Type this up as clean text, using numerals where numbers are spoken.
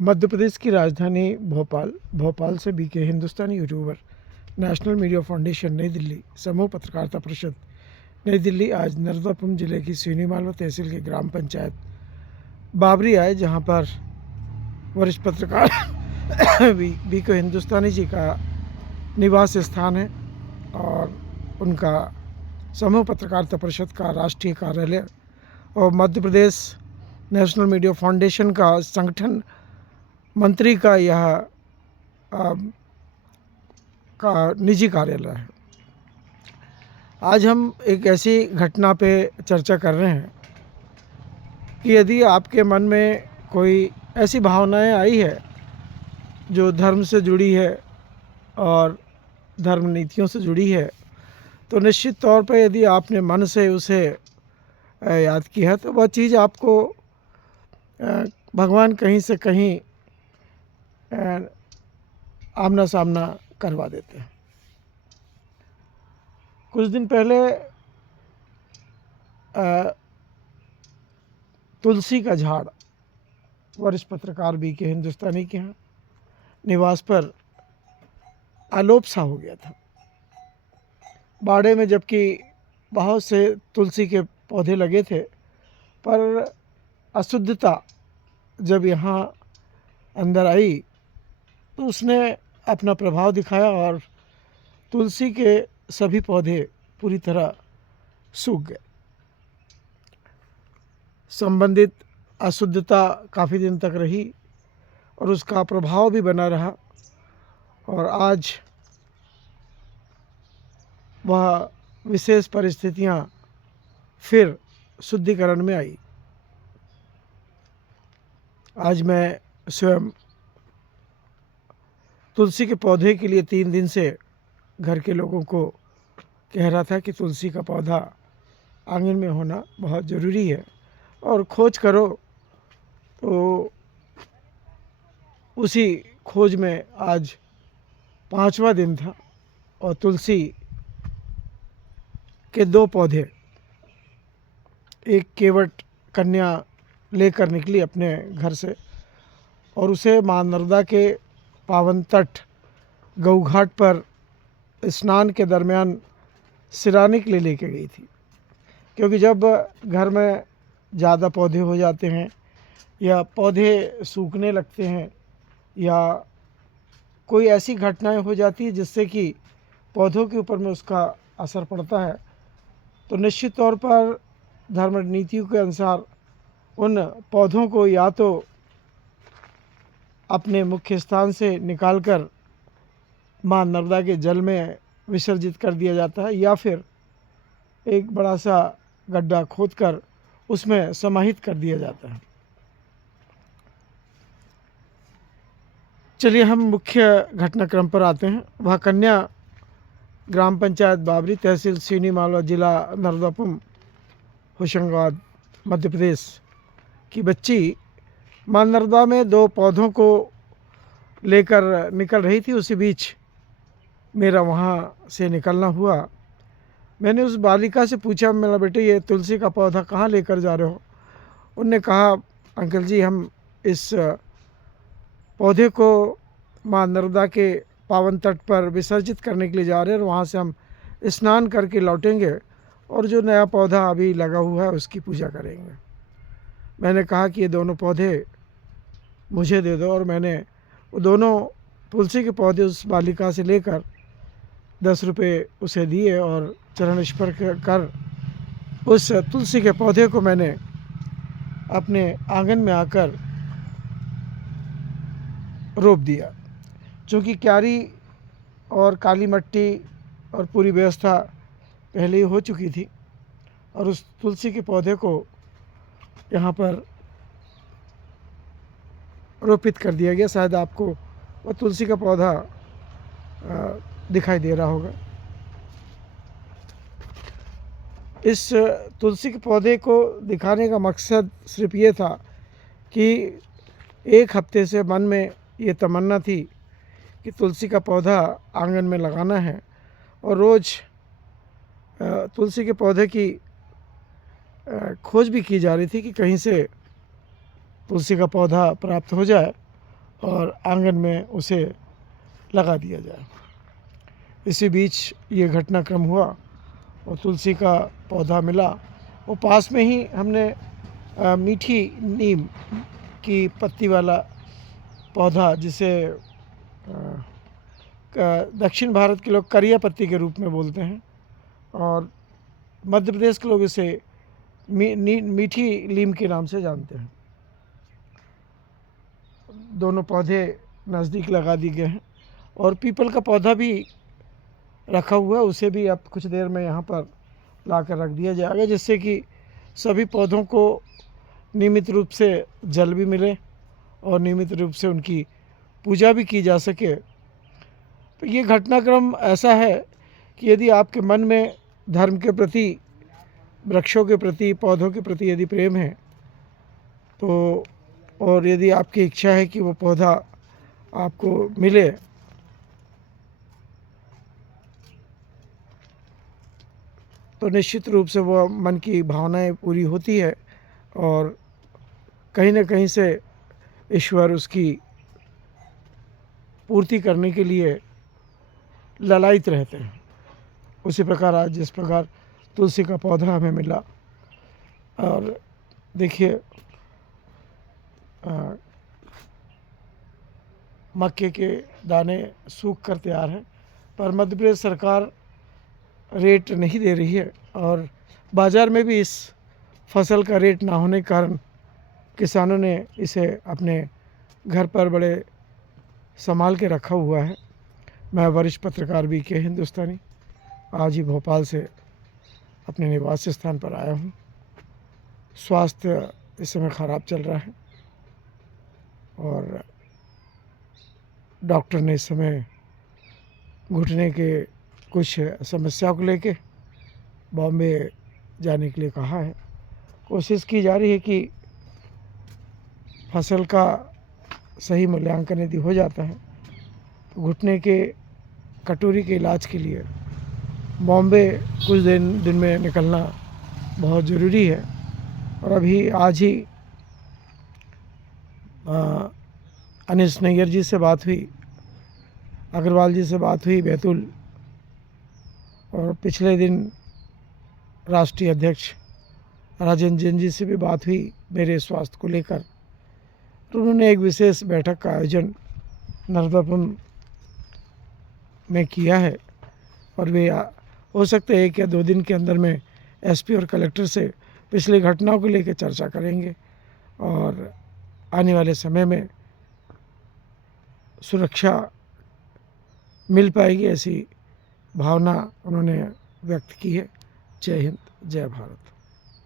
मध्य प्रदेश की राजधानी भोपाल से बीके हिंदुस्तानी यूट्यूबर नेशनल मीडिया फाउंडेशन नई दिल्ली समूह पत्रकारिता परिषद नई दिल्ली आज नर्मदापुरम जिले की सीनीमालवा तहसील के ग्राम पंचायत बाबरी आए, जहां पर वरिष्ठ पत्रकार बीके हिंदुस्तानी जी का निवास स्थान है और उनका समूह पत्रकारिता परिषद का राष्ट्रीय कार्यालय और Madhya Pradesh national media foundation का संगठन मंत्री का यह का निजी कार्यालय है। आज हम एक ऐसी घटना पे चर्चा कर रहे हैं कि यदि आपके मन में कोई ऐसी भावनाएं आई है जो धर्म से जुड़ी है और धर्म नीतियों से जुड़ी है, तो निश्चित तौर पर यदि आपने मन से उसे याद किया तो वह चीज़ आपको भगवान कहीं से कहीं आमना सामना करवा देते हैं। कुछ दिन पहले तुलसी का झाड़ वरिष्ठ पत्रकार बीके हिंदुस्तानी के यहाँ निवास पर आलोप सा हो गया था। बाड़े में जबकि बहुत से तुलसी के पौधे लगे थे, पर अशुद्धता जब यहाँ अंदर आई तो उसने अपना प्रभाव दिखाया और तुलसी के सभी पौधे पूरी तरह सूख गए। संबंधित अशुद्धता काफ़ी दिन तक रही और उसका प्रभाव भी बना रहा और आज वह विशेष परिस्थितियां फिर शुद्धिकरण में आई। आज मैं स्वयं तुलसी के पौधे के लिए 3 दिन से घर के लोगों को कह रहा था कि तुलसी का पौधा आंगन में होना बहुत ज़रूरी है और खोज करो, तो उसी खोज में आज 5वां दिन था और तुलसी के 2 पौधे, एक केवट कन्या लेकर निकली अपने घर से और उसे मां नर्मदा के पावन तट गौघाट पर स्नान के दरमियान सिराने के लिए लेके गई थी। क्योंकि जब घर में ज़्यादा पौधे हो जाते हैं या पौधे सूखने लगते हैं या कोई ऐसी घटनाएं हो जाती है जिससे कि पौधों के ऊपर में उसका असर पड़ता है, तो निश्चित तौर पर धर्म नीतियों के अनुसार उन पौधों को या तो अपने मुख्य स्थान से निकालकर मां नर्मदा के जल में विसर्जित कर दिया जाता है या फिर एक बड़ा सा गड्ढा खोदकर उसमें समाहित कर दिया जाता है। चलिए हम मुख्य घटनाक्रम पर आते हैं। वह कन्या ग्राम पंचायत बाबरी, तहसील सीनीमालवा, जिला नर्मदापुरम, होशंगाबाद, मध्य प्रदेश की बच्ची मां नर्मदा में 2 पौधों को लेकर निकल रही थी। उसी बीच मेरा वहाँ से निकलना हुआ। मैंने उस बालिका से पूछा, मेरा बेटे ये तुलसी का पौधा कहाँ लेकर जा रहे हो? उनने कहा, अंकल जी हम इस पौधे को मां नर्मदा के पावन तट पर विसर्जित करने के लिए जा रहे हैं और वहाँ से हम स्नान करके लौटेंगे और जो नया पौधा अभी लगा हुआ है उसकी पूजा करेंगे। मैंने कहा कि ये दोनों पौधे मुझे दे दो और मैंने वो दोनों तुलसी के पौधे उस बालिका से लेकर 10 रुपये उसे दिए और चरण स्पर्श कर उस तुलसी के पौधे को मैंने अपने आंगन में आकर रोप दिया। चूँकि क्यारी और काली मिट्टी और पूरी व्यवस्था पहले ही हो चुकी थी और उस तुलसी के पौधे को यहाँ पर रोपित कर दिया गया। शायद आपको वह तुलसी का पौधा दिखाई दे रहा होगा। इस तुलसी के पौधे को दिखाने का मकसद सिर्फ ये था कि 1 हफ्ते से मन में ये तमन्ना थी कि तुलसी का पौधा आंगन में लगाना है और रोज़ तुलसी के पौधे की खोज भी की जा रही थी कि कहीं से तुलसी का पौधा प्राप्त हो जाए और आंगन में उसे लगा दिया जाए। इसी बीच ये घटनाक्रम हुआ और तुलसी का पौधा मिला और पास में ही हमने मीठी नीम की पत्ती वाला पौधा, जिसे दक्षिण भारत के लोग करिया पत्ती के रूप में बोलते हैं और मध्य प्रदेश के लोग इसे मीठी नीम के नाम से जानते हैं। दोनों पौधे नज़दीक लगा दिए गए हैं और पीपल का पौधा भी रखा हुआ है, उसे भी अब कुछ देर में यहाँ पर ला कर रख दिया जाएगा, जिससे कि सभी पौधों को नियमित रूप से जल भी मिले और नियमित रूप से उनकी पूजा भी की जा सके। तो ये घटनाक्रम ऐसा है कि यदि आपके मन में धर्म के प्रति, वृक्षों के प्रति, पौधों के प्रति यदि प्रेम है तो, और यदि आपकी इच्छा है कि वो पौधा आपको मिले, तो निश्चित रूप से वो मन की भावनाएं पूरी होती है और कहीं न कहीं से ईश्वर उसकी पूर्ति करने के लिए ललायित रहते हैं। उसी प्रकार आज जिस प्रकार तुलसी का पौधा हमें मिला और देखिए मक्के के दाने सूख कर तैयार हैं, पर मध्य प्रदेश सरकार रेट नहीं दे रही है और बाज़ार में भी इस फसल का रेट ना होने के कारण किसानों ने इसे अपने घर पर बड़े संभाल के रखा हुआ है। मैं वरिष्ठ पत्रकार BK हिंदुस्तानी आज ही भोपाल से अपने निवास स्थान पर आया हूँ। स्वास्थ्य इस समय ख़राब चल रहा है और डॉक्टर ने इस समय घुटने के कुछ समस्या को लेके बॉम्बे जाने के लिए कहा है। कोशिश की जा रही है कि फसल का सही मूल्यांकन यदि हो जाता है तो घुटने के कटोरी के इलाज के लिए बॉम्बे कुछ दिन में निकलना बहुत ज़रूरी है। और अभी आज ही अनिश नैयर जी से बात हुई, अग्रवाल जी से बात हुई, बैतूल, और पिछले दिन राष्ट्रीय अध्यक्ष राजेंद्र जैन जी से भी बात हुई मेरे स्वास्थ्य को लेकर। तो उन्होंने एक विशेष बैठक का आयोजन नर्मदापुरम में किया है और वे हो सकता है 1 या 2 दिन के अंदर में SP और कलेक्टर से पिछली घटनाओं को लेकर चर्चा करेंगे और आने वाले समय में सुरक्षा मिल पाएगी, ऐसी भावना उन्होंने व्यक्त की है। जय हिंद, जय भारत।